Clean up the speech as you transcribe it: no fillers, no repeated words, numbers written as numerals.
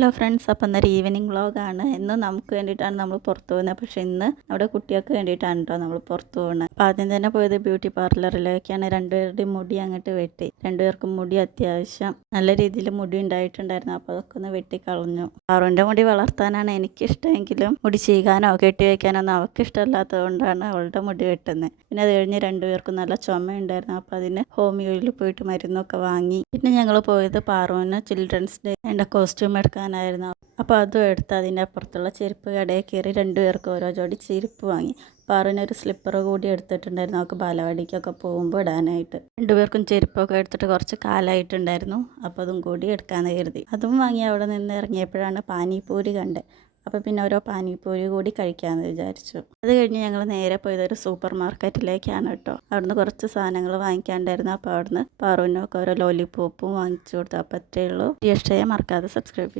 Hello friends, അപ്പം ഇന്നൊരു evening വ്ളോഗാണ്. ഇന്ന് നമുക്ക് വേണ്ടിയിട്ടാണ് നമ്മൾ പുറത്ത് പോകുന്നത്. പക്ഷേ ഇന്ന് നമ്മുടെ കുട്ടികൾക്ക് വേണ്ടിയിട്ടാണ് കേട്ടോ നമ്മൾ പുറത്ത് പോകുന്നത്. അപ്പോൾ ആദ്യം തന്നെ പോയത് ബ്യൂട്ടി പാർലറിലേക്കാണ്. രണ്ടുപേരുടെയും മുടി അങ്ങോട്ട് വെട്ടി. രണ്ടുപേർക്കും മുടി അത്യാവശ്യം നല്ല രീതിയിൽ മുടി ഉണ്ടായിട്ടുണ്ടായിരുന്നു. അപ്പോൾ അതൊക്കെ ഒന്ന് വെട്ടിക്കളഞ്ഞു. പാറുവിൻ്റെ മുടി വളർത്താനാണ് എനിക്കിഷ്ടമെങ്കിലും മുടി ചീകാനോ കെട്ടി വയ്ക്കാനോ ഒന്നും അവൾക്ക് ഇഷ്ടമല്ലാത്തത് കൊണ്ടാണ് അവളുടെ മുടി വെട്ടുന്നത്. പിന്നെ അത് കഴിഞ്ഞ് രണ്ടുപേർക്കും നല്ല ചുമയുണ്ടായിരുന്നു. അപ്പോൾ അതിന് ഹോമിയോയിൽ പോയിട്ട് മരുന്നൊക്കെ വാങ്ങി. പിന്നെ ഞങ്ങൾ പോയത് പാറുവിന് ചിൽഡ്രൻസ് ഡേ എൻ്റെ കോസ്റ്റ്യൂം എടുക്കാനായിരുന്നു. അപ്പോൾ അതും എടുത്ത് അതിൻ്റെ അപ്പുറത്തുള്ള ചെരുപ്പ് കടയിൽ കയറി രണ്ടുപേർക്കും ഓരോ ജോഡി ചെരുപ്പ് വാങ്ങി. പാറുവിനൊരു സ്ലിപ്പർ കൂടി എടുത്തിട്ടുണ്ടായിരുന്നു അവൾക്ക് ബാലവാടിക്കൊക്കെ പോകുമ്പോൾ ഇടാനായിട്ട്. രണ്ടുപേർക്കും ചെരുപ്പൊക്കെ എടുത്തിട്ട് കുറച്ച് കാലമായിട്ടുണ്ടായിരുന്നു. അപ്പോൾ അതും കൂടി എടുക്കാമെന്ന് കരുതി. അതും വാങ്ങി അവിടെ നിന്ന് ഇറങ്ങിയപ്പോഴാണ് പാനിപൂരി കണ്ടത്. അപ്പോൾ പിന്നെ ഓരോ പാനിപൂരി കൂടി കഴിക്കാമെന്ന് വിചാരിച്ചു. അത് കഴിഞ്ഞ് ഞങ്ങൾ നേരെ പോയതൊരു സൂപ്പർ മാർക്കറ്റിലേക്കാണ് കേട്ടോ. അവിടുന്ന് കുറച്ച് സാധനങ്ങൾ വാങ്ങിക്കാണ്ടായിരുന്നു. അപ്പോൾ അവിടുന്ന് പാറുവിനൊക്കെ ഓരോ ലോലിപോപ്പും വാങ്ങിച്ചു കൊടുത്തു. അപ്പോൾ അത്രയേ ഉള്ളൂ. ഇഷ്ടമായി മറക്കാതെ സബ്സ്ക്രൈബ് ചെയ്യും.